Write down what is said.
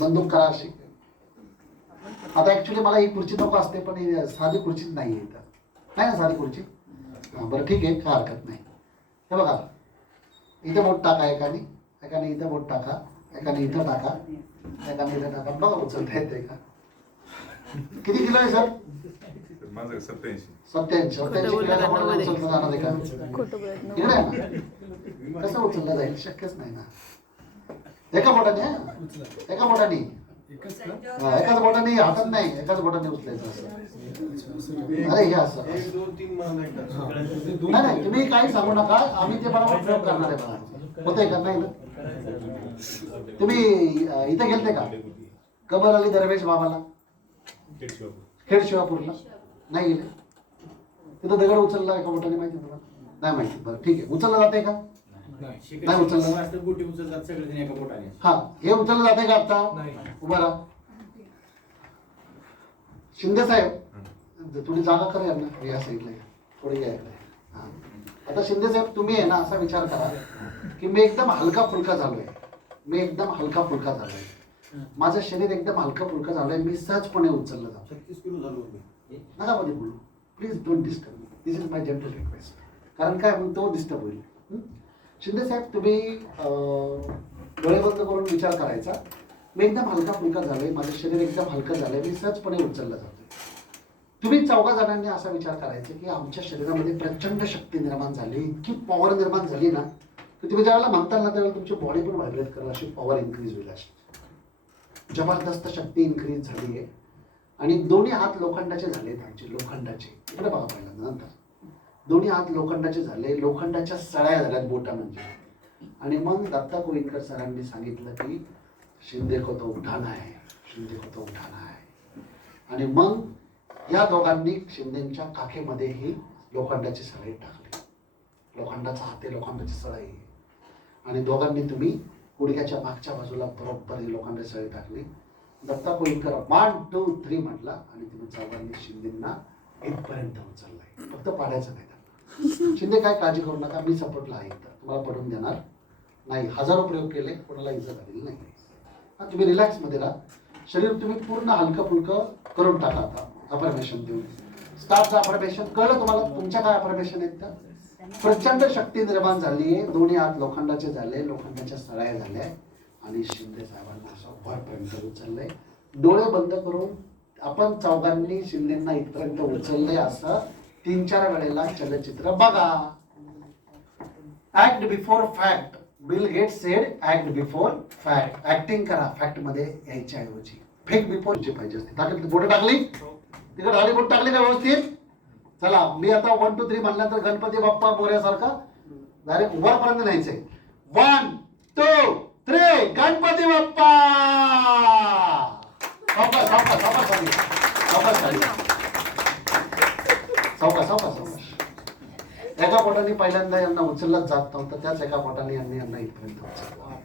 बंदूक करा अशी. आता ऍक्च्युली मला ही खुर्ची नको असते, पण ही साधी खुर्चीच नाही आहे इथं. नाही ना साधी खुर्ची. बरं ठीक आहे, काय हरकत नाही. हे बघा, इथं बोट टाका एकाने, एकाने इथं बोट टाका, एकाने इथं टाका, एकाने इथं टाका. बघा उचलता येते का? किती किलो आहे सर? 87 किलो उचलता जाणार आहे का? इकडे आहे ना, कसं उचललं जाईल? शक्यच नाही ना. एका बोटाने, एका बोटाने, एकाच बोटाने, हातात नाही, एकाच बोटाने उचलायचं असं. अरे हे असं नाही नाही, तुम्ही काही सांगू नका, आम्ही ते बरोबर प्रयोग करणार आहे. बघा होतंय का? नाही ना. तुम्ही इथे गेलते का कबर अली दरवेश बाबाला? खेड शिवापूरला नाही गेले? तिथं दगड उचलला एका बोटाने, माहिती तुम्हाला? नाही माहिती. बरं ठीक आहे. उचललं जाते का? नाही उचललं. गोटी उचलतात सगळेजण एका बोटाने. हा, हे उचललं जाते का? आता उभा राहा. शिंदे साहेब थोडी जागा करा यांना, या साईडला थोडी या इकडे. हा, आता शिंदे साहेब तुम्ही आहे ना असा विचार करा की मी एकदम हलका फुलका झालोय, मी एकदम हलका फुलका झालोय, माझं शरीर एकदम हलका फुलका झालंय, मी सहजपणे उचललं जातो. 36 किलो झालो. नका मध्ये बोलू, please don't disturb me. This is my general request. कारण काय मग तो डिस्टर्ब होईल. शिंदे साहेब तुम्ही डोळे बंद करून विचार करायचा, मी एकदम हलका फुलका झालोय, माझं शरीर एकदम हलकं झालंय, मी सहजपणे उचललं जातोय. तुम्ही चौघा जणांनी असा विचार करायचा की आमच्या शरीरामध्ये प्रचंड शक्ती निर्माण झाली, इतकी पॉवर निर्माण झाली ना की तुम्ही ज्यावेळेला म्हणताल ना त्यावेळेला तुमची बॉडी पण व्हायब्रेट करेल, अशी पॉवर इन्क्रीज होईल. अशी जबरदस्त शक्ती इन्क्रीज झाली आहे. आणि दोन्ही हात लोखंडाचे झालेत आमचे, लोखंडाचे. इकडे बघा पहिल्यांदा, नंतर दोन्ही हात लोखंडाचे झाले, लोखंडाच्या सळ्या झाल्यात बोटा म्हणजे. आणि मग दत्ता कोळीकर सरांनी सांगितलं की शिंदे को तो उठाना है, शिंदे को तो उठाना है. आणि मग या दोघांनी शिंदेच्या काखेमध्ये ही लोखंडाची सळई टाकली. लोखंडाचा हात आहे, लोखंडाची सळई. आणि दोघांनी तुम्ही गुडघ्याच्या मागच्या बाजूला बरोबर ही लोखंडाची सळई टाकली. दत्ता कोळीकर 1 2 3 म्हटला आणि तुम्ही चौघांनी शिंदेना इथपर्यंत उचललाय. फक्त पाडायचं नाही त्यांना. शिंदे काय काळजी करू नका, मी सपोर्टला आहे. तर तुम्हाला पडून देणार नाही. हजारो प्रयोग केले, कोणाला इजा झालेली नाही. हा, तुम्ही रिलॅक्स मध्ये राहा. शरीर तुम्ही पूर्ण हलकं फुलकं करून टाका. आता अफर्मेशन देऊन स्टार्ट. अफर्मेशन कळलं तुम्हाला? तुमच्या काय अफर्मेशन आहेत त्या? प्रचंड शक्ती निर्माण झाली आहे, दोन्ही हात लोखंडाचे झाले, लोखंडाच्या सळ्या झाल्या आणि शिंदे साहेबांना असं वरपर्यंत उचललंय. डोळे बंद करून आपण चौघांनी शिंदेना इथपर्यंत उचललंय असं 3-4 वेळेला चलचित्र बघा. Act before fact. Bill Gates said act before fact. Acting करा फॅक्ट मध्ये यायच्या ऐवजी. फेक बिफोर पाहिजे असते. टाकली बोट टाकली तिकडे, गाडी बोट टाकली का व्यवस्थित? चला मी आता 1 2 3 म्हणल्यानंतर गणपती बाप्पा मोर्यासारखा डायरेक्ट वरपर्यंत न्यायचंय. 1 2 3 गणपती बाप्पा. सावकाश सावकाश सावकाश खाली, सावकाश खाली, सावकाश सावकाश सावकाश. एका बोटाने पहिल्यांदा यांना उचललंच जात नव्हतं, त्याच एका बोटाने यांना इथपर्यंत उचललं.